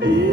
be